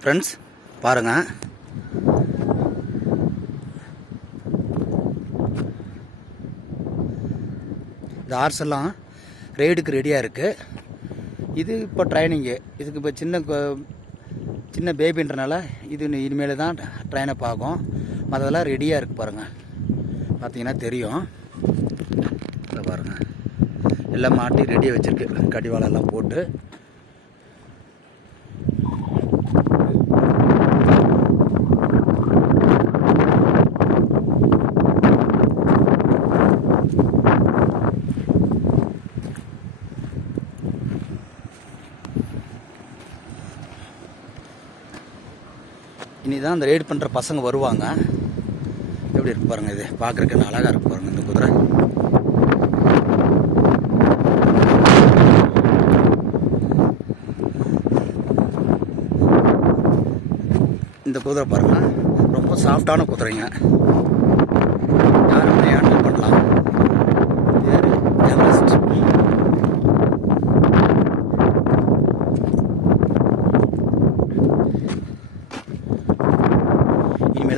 Friends பாருங்கள் இந்த hours எல்லாம் ரெய்டுக்கு ரெடியாக இருக்குது இது இப்போ ட்ரைனிங்கு இதுக்கு இப்போ சின்ன சின்ன பேபின்றனால இது இனிமேல் தான் ட்ரெயினை பார்க்கும் மற்றதெல்லாம் ரெடியாக இருக்குது பாருங்கள் பார்த்தீங்கன்னா தெரியும். இதை பாருங்கள் எல்லாம் மாட்டி ரெடியாக வச்சுருக்கு. கடிவாளெல்லாம் போட்டு. இனி தான் அந்த ரைடு பண்ணுற பசங்க வருவாங்க. எப்படி இருக்கு பாருங்கள் இது. பார்க்குறக்கு என்ன அழகாக இருக்கு பாருங்கள் இந்த குதிரை. இந்த குதிரை பாருங்கள் ரொம்ப சாஃப்டான குதிரைங்க. யாருமே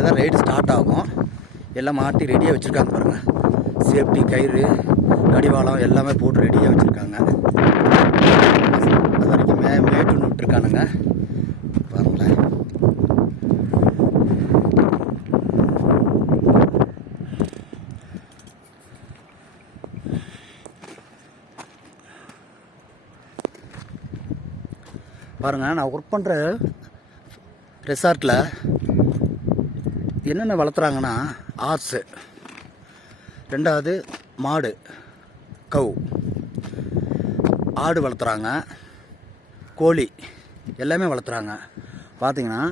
இனிமேல் தான் ரைடு ஸ்டார்ட் ஆகும். எல்லாம் மாட்டி ரெடியாக வச்சுருக்காங்க பாருங்கள் சேஃப்டி கயிறு கடிவாளம் எல்லாமே போட்டு ரெடியாக வச்சுருக்காங்க. அது வரைக்கும் மே மேட்டுன்னு விட்டுருக்கானுங்க பாருங்களேன். பாருங்கள் நான் ஒர்க் பண்ணுற ரெசார்ட்டில் என்னென்ன வளர்த்துறாங்கன்னா ஆர்ஸு ரெண்டாவது மாடு. கவு ஆடு வளர்த்துறாங்க. கோழி. எல்லாமே வளர்த்துறாங்க. பார்த்தீங்கன்னா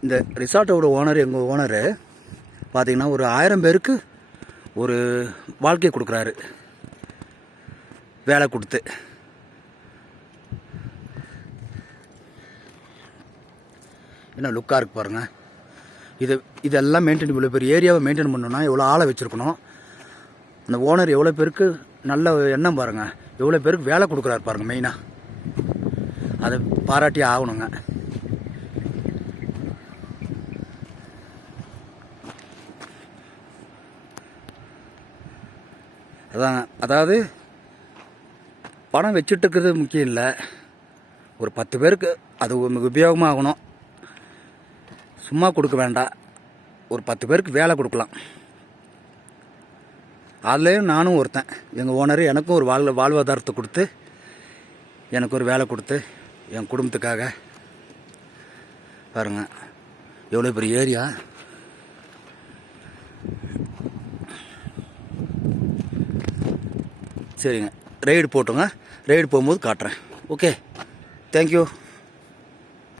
இந்த ரிசார்ட்டோட ஓனர் எங்கள் ஓனரு பார்த்தீங்கன்னா ஒரு ஆயிரம் பேருக்கு ஒரு வாழ்க்கை கொடுக்குறாரு. வேலை கொடுத்து. என்ன லுக்காக இருக்கு பாருங்கள் இது இதெல்லாம் மெயின்டைன் இவ்வளோ பெரிய ஏரியாவை மெயின்டைன் பண்ணணும்னா எவ்வளோ ஆளை வச்சுருக்கணும்? அந்த ஓனர் எவ்வளோ பேருக்கு நல்ல எண்ணம் பாருங்கள் எவ்வளோ பேருக்கு வேலை கொடுக்குறாரு பாருங்கள் மெயினாக அதை பாராட்டி ஆகணுங்க. அதாங்க அதாவது பணம் வச்சுட்டு இருக்கிறது முக்கியம் இல்லை. ஒரு பத்து பேருக்கு அது உங்களுக்கு உபயோகமாக ஆகணும். சும்மா கொடுக்க வேண்டாம் ஒரு பத்து பேருக்கு வேலை கொடுக்கலாம். அதுலேயும் நானும் ஒருத்தன். எங்கள் ஓனர் எனக்கும் ஒரு வாழ் வாழ்வாதாரத்தை கொடுத்து எனக்கு ஒரு வேலை கொடுத்து என் குடும்பத்துக்காக. பாருங்க எவ்வளோ பெரிய ஏரியா. சரிங்க. ரைடு போட்டுங்க. ரைடு போகும்போது காட்டுறேன். ஓகே. தேங்க்யூ